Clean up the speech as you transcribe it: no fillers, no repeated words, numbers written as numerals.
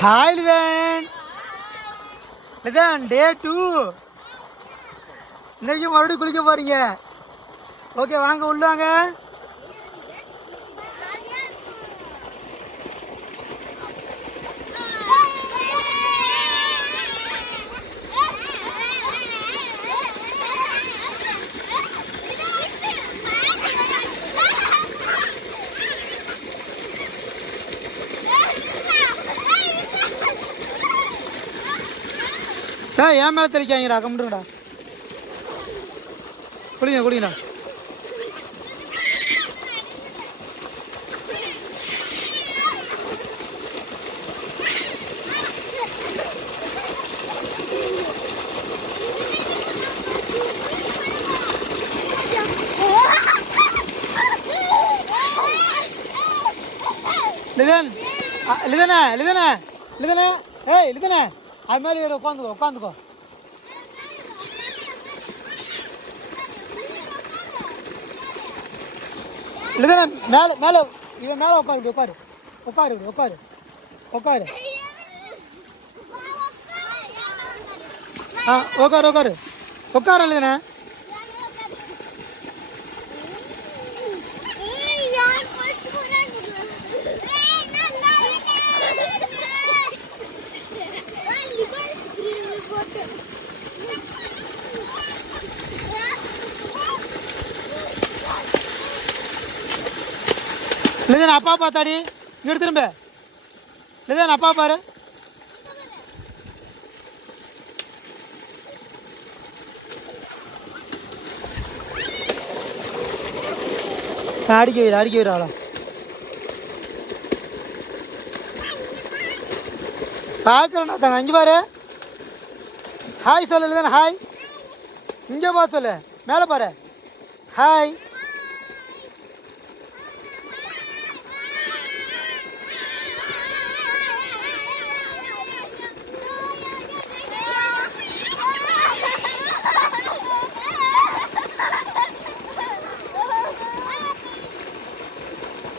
Hi Litton. Litton டே 2. இன்னைக்கு மறுபடியும் குளிக்க போறீங்க. ஓகே வாங்க உள்ள வாங்க. ஏன் மேலே தெளிக்காங்கடா, கம்முடுங்கடா. குளிங்க குளிங்கடா. லிதன் லிதனே லிதனே லிதனே ஏய் லிதனே அது மாதிரி வேறு உட்காந்துக்கோ உட்காந்துக்கோ. லிதனே மேலே மேலே இவன் மேலே உட்காரு, இப்படி உட்காரு உட்காரு இப்படி உட்காரு உட்காரு. ஆ உட்காரு உட்காரு உட்கார லிதனே. லிதன் அப்பா பார்த்தாடி, இங்கே திரும்ப. லிதன் அப்பா பாரு. அடிக்க வைடா அவளை. பார்க்குறேண்ணா தாங்க அஞ்சு பாரு. ஹாய் சொல்லு லிதன், ஹாய். இங்கே பா சொல்லு, மேலே பாரு. ஹாய்.